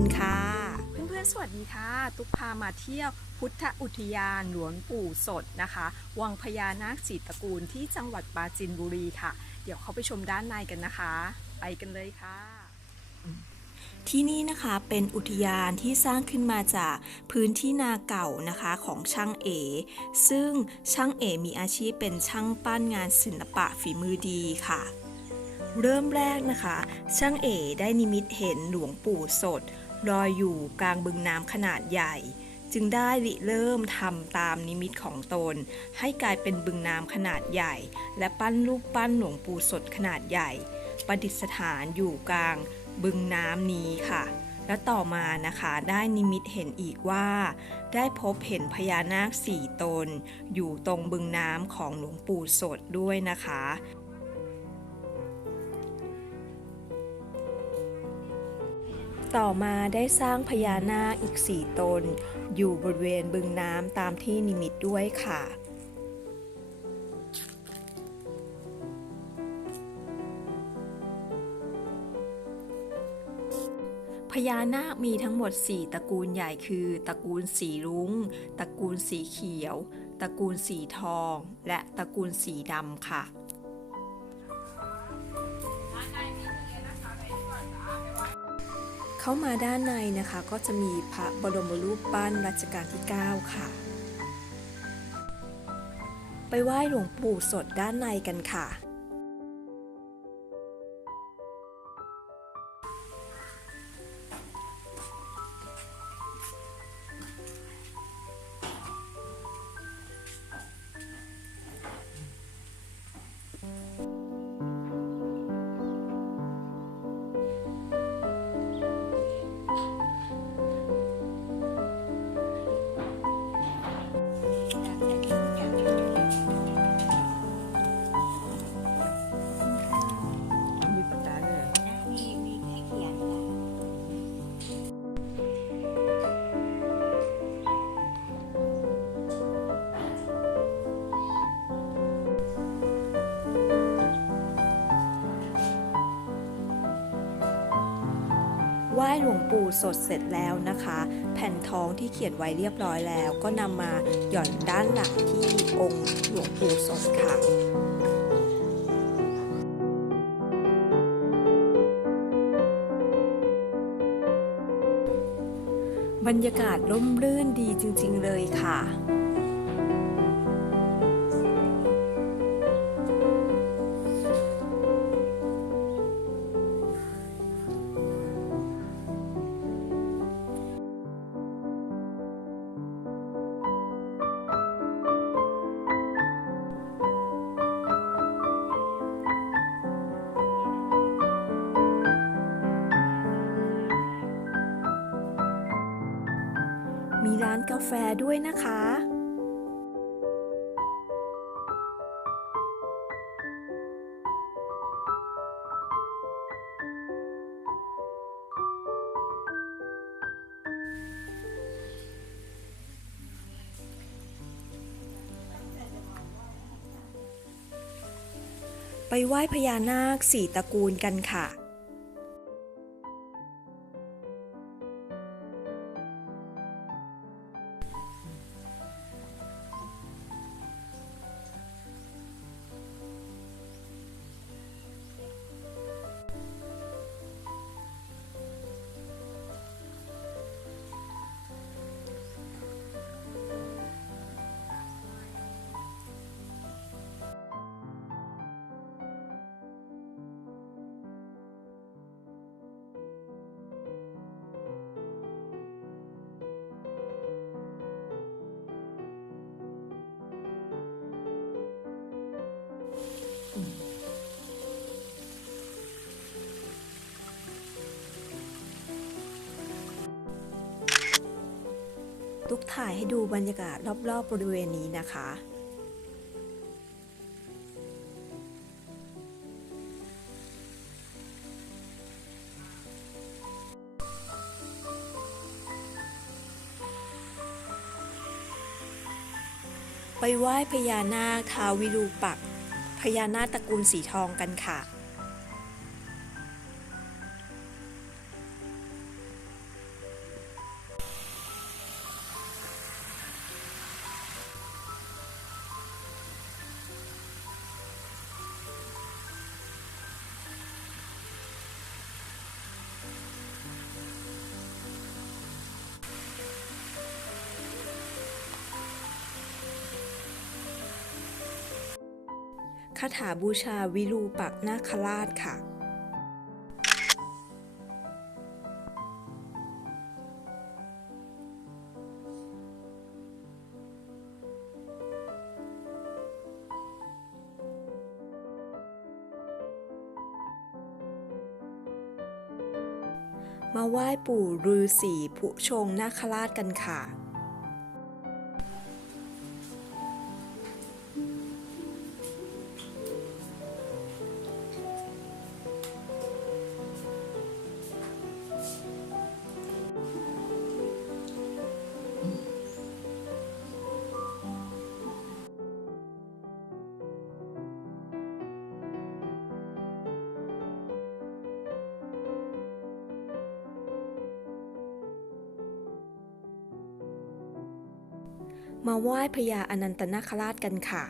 คุณค่ะ เพื่อนๆ สวัสดีค่ะ ตุ๊กพามาเที่ยวพุทธอุทยานหลวงปู่สดนะคะ วังพญานาคสีตระกูลที่จังหวัดปราจีนบุรีค่ะ เดี๋ยวเขาไปชมด้านในกันนะคะ ไปกันเลยค่ะ ที่นี่นะคะเป็นอุทยานที่สร้างขึ้นมาจากพื้นที่นาเก่านะคะของช่างเอ ซึ่งช่างเอมีอาชีพเป็นช่างปั้นงานศิลปะฝีมือดีค่ะเริ่มแรกนะคะ ช่างเอได้นิมิตเห็นหลวงปู่สด ลอยอยู่กลางบึงน้ำขนาดใหญ่ จึงได้ริเริ่มทำตามนิมิตของตน ให้กลายเป็นบึงน้ำขนาดใหญ่ และปั้นรูปปั้นหลวงปู่สดขนาดใหญ่ ประดิษฐานอยู่กลางบึงน้ำนี้ค่ะ และต่อมานะคะได้นิมิตเห็นอีกว่า ได้พบเห็นพญานาคสี่ตน อยู่ตรงบึงน้ำของหลวงปู่สดด้วยนะคะ ต่อมาได้สร้างพญานาคอีกสี่ตน อยู่บริเวณบึงน้ำตามที่นิมิตด้วยค่ะพญานาคมีทั้งหมด 4 ตระกูลใหญ่คือ ตระกูลสีรุง้ง ตระกูลสีเขียว ตระกูลสีทอง และตระกูลสีดำค่ะ เข้ามาด้านในนะคะ ก็จะมีพระบรมรูปปั้นรัชกาลที่ 9 ค่ะ ไปไหว้หลวงปู่สดด้านในกันค่ะ ไหว้หลวงปู่สดเสร็จแล้วนะคะ แผ่นทองที่เขียนไว้เรียบร้อยแล้ว ก็นำมาหย่อนด้านหลังที่องค์หลวงปู่สดค่ะบรรยากาศร่มรื่นดีจริง ๆ เลยค่ะ กาแฟด้วยนะคะ ไปไหว้พญานาคสี่ตระกูลกันค่ะ ตุกถ่ายให้ดูบรรยากาศรอบๆบริเวณนี้นะคะ ไปไหว้พญานาคทาววิรูปักษ์พญานาคตระกูลสีทองกันค่ะ ถาบูชาวิรูปักนาคราชค่ะ มาไหว้ปู่ฤาษีผุชงนาคราชกันค่ะ มาไหว้พญาอนันตนาคราชกันค่ะ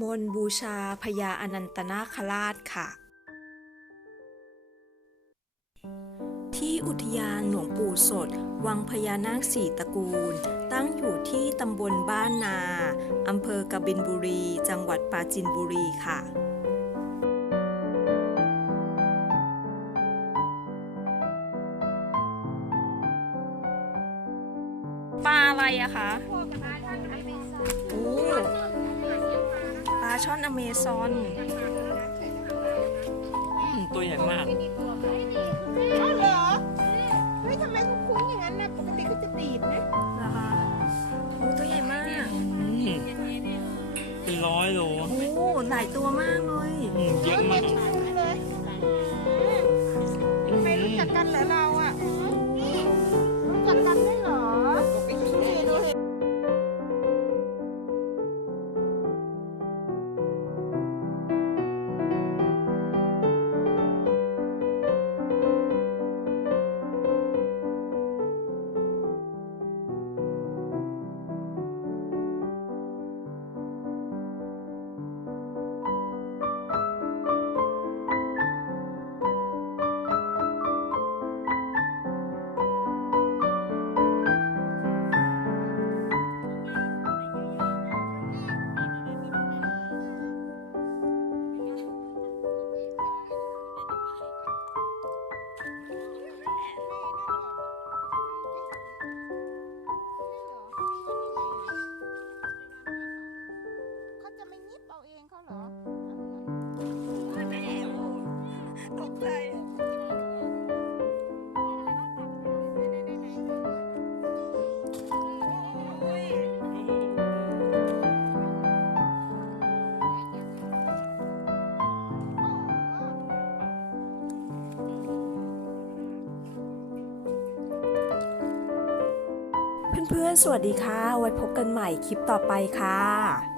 มนต์บูชาพญาอนันตนาคราชค่ะ ที่อุทยานหลวงปู่สด วังพญานาคสี่ตระกูล ตั้งอยู่ที่ตำบลบ้านนา อำเภอกบินบุรี จังหวัดปราจินบุรีค่ะปลาอะไรอะคะโอ้ ช่อนอเมซอนอืมตัวใหญ่มากอ้าวเหรอ เฮ้ยทำไมเขาคุ้นอย่างนั้นนะปกติเขาจะดีดนะนะคะโอ้ตัวใหญ่มาก อืมเป็นร้อยโลโอ้หลายตัวมากเลยอืมเยอะมากเลยทำไมรู้จักกันเหรอเราอะ สวัสดีค่ะ ไว้พบกันใหม่คลิปต่อไปค่ะ